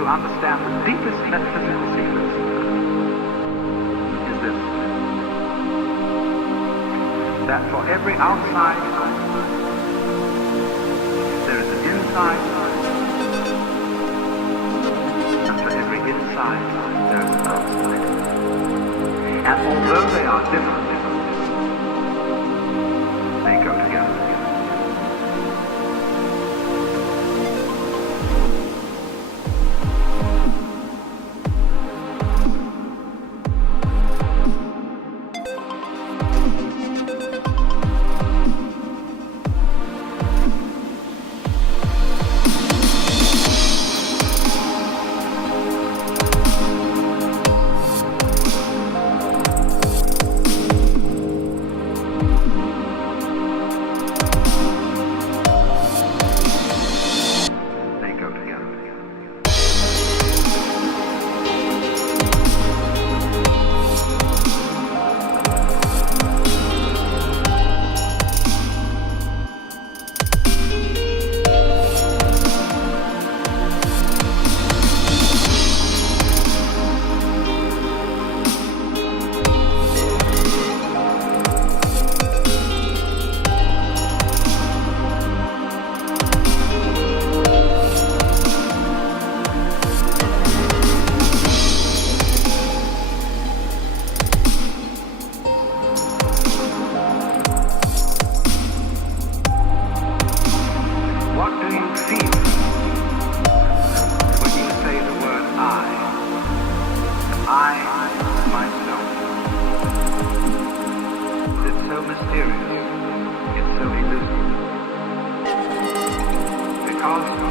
to understand the deepest metaphysical secrets is this: that for every outside there is an inside, and for every inside there is an outside. And although they are different, they go together.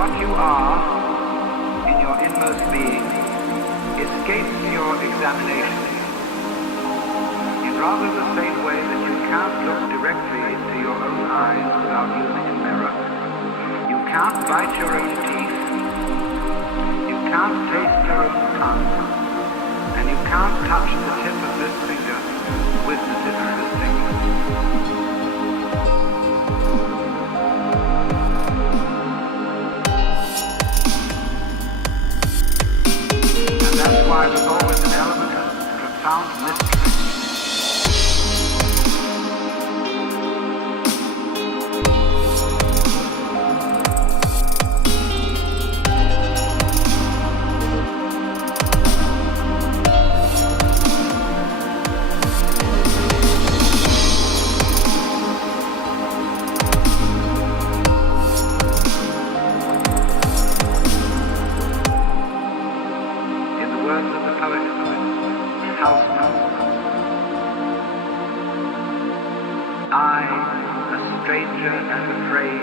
What you are in your inmost being escapes your examination in rather the same way that you can't look directly into your own eyes without using a mirror. You can't bite your own teeth, you can't taste your own tongue, and you can't touch the tip of this finger with the tip of this finger. That's why there's always an element of profound mystery. I, a stranger and afraid,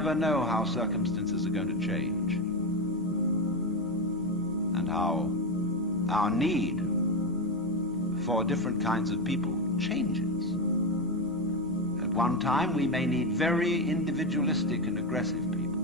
never know how circumstances are going to change, and how our need for different kinds of people changes. At one time we may need very individualistic and aggressive people.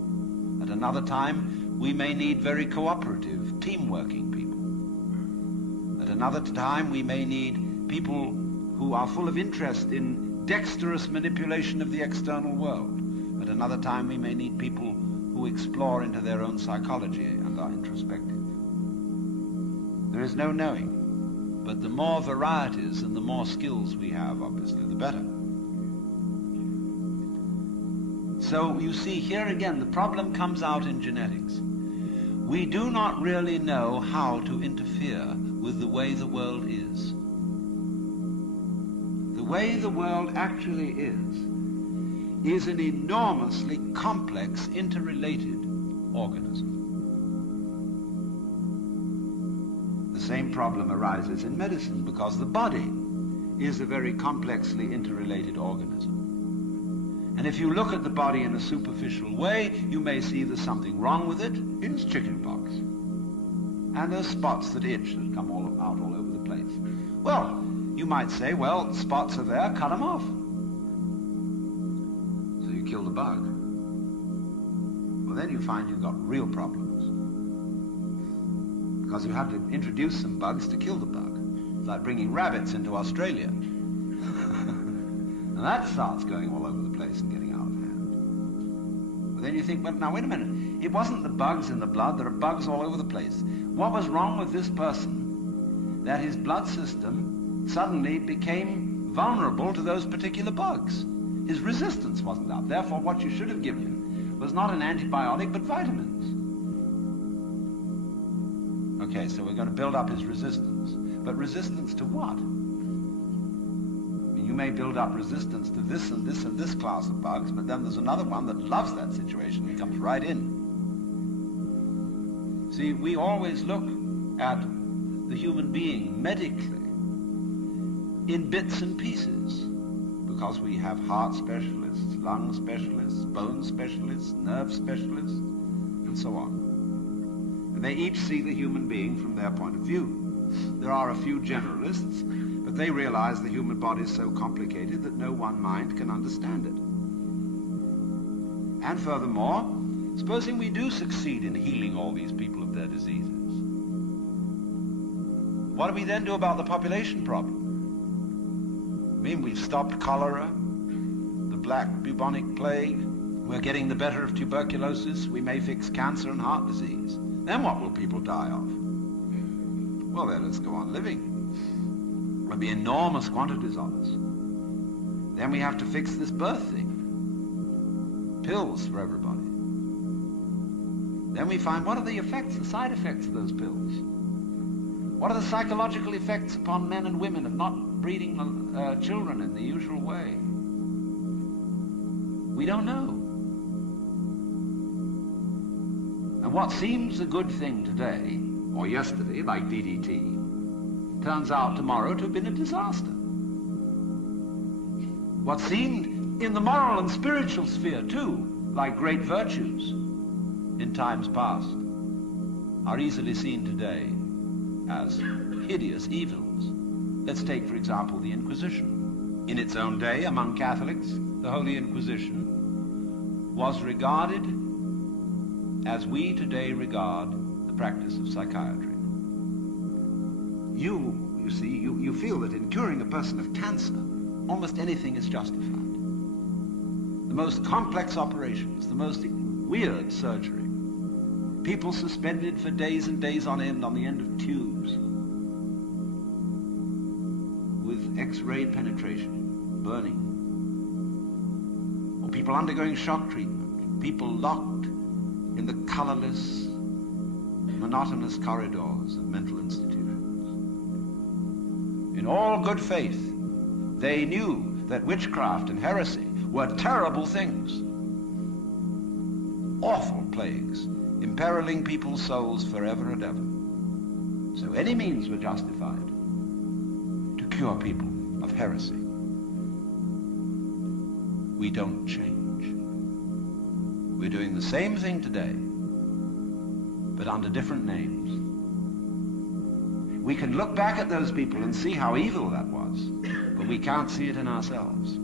At another time we may need very cooperative, team-working people. At another time we may need people who are full of interest in dexterous manipulation of the external world. At another time we may need people who explore into their own psychology and are introspective. There is no knowing, but the more varieties and the more skills we have, obviously, the better. So you see, here again, the problem comes out in genetics. We do not really know how to interfere with the way the world is. The way the world actually is an enormously complex, interrelated organism. The same problem arises in medicine because the body is a very complexly interrelated organism. And if you look at the body in a superficial way, you may see there's something wrong with it. It's chickenpox. And there's spots that itch that come out all over the place. Well, you might say, well, spots are there, cut them off. So you kill the bug. Well, then you find you've got real problems. Because you have to introduce some bugs to kill the bug. It's like bringing rabbits into Australia. And that starts going all over the place and getting out of hand. But then you think, well, now wait a minute. It wasn't the bugs in the blood. There are bugs all over the place. What was wrong with this person that his blood system suddenly became vulnerable to those particular bugs? His resistance wasn't up. Therefore, what you should have given him was not an antibiotic, but vitamins. Okay, so we're going to build up his resistance. But resistance to what? You may build up resistance to this and this and this class of bugs, but then there's another one that loves that situation and comes right in. See, we always look at the human being medically in bits and pieces because we have heart specialists, lung specialists, bone specialists, nerve specialists, and so on. And they each see the human being from their point of view. There are a few generalists, but they realize the human body is so complicated that no one mind can understand it. And furthermore, supposing we do succeed in healing all these people of their diseases, what do we then do about the population problem? I mean, we've stopped cholera, the black bubonic plague, we're getting the better of tuberculosis, we may fix cancer and heart disease. Then what will people die of? Well, then let's go on living. There'll be enormous quantities of us. Then we have to fix this birth thing. Pills for everybody. Then we find, what are the effects, the side effects of those pills? What are the psychological effects upon men and women of not breeding children in the usual way? We don't know. And what seems a good thing today, or yesterday, like DDT, turns out tomorrow to have been a disaster. What seemed in the moral and spiritual sphere too, like great virtues in times past, are easily seen today as hideous evils. Let's take, for example, the Inquisition. In its own day, among Catholics, the Holy Inquisition was regarded as we today regard the practice of psychiatry. You see, you feel that in curing a person of cancer, almost anything is justified. The most complex operations, the most weird surgery, people suspended for days and days on end the end of tubes with X-ray penetration, burning, or people undergoing shock treatment, people locked in the colorless, monotonous corridors of mental institutions. In all good faith, they knew that witchcraft and heresy were terrible things, awful plagues, imperiling people's souls forever and ever. So any means were justified to cure people of heresy. We don't change. We're doing the same thing today, but under different names. We can look back at those people and see how evil that was, but we can't see it in ourselves.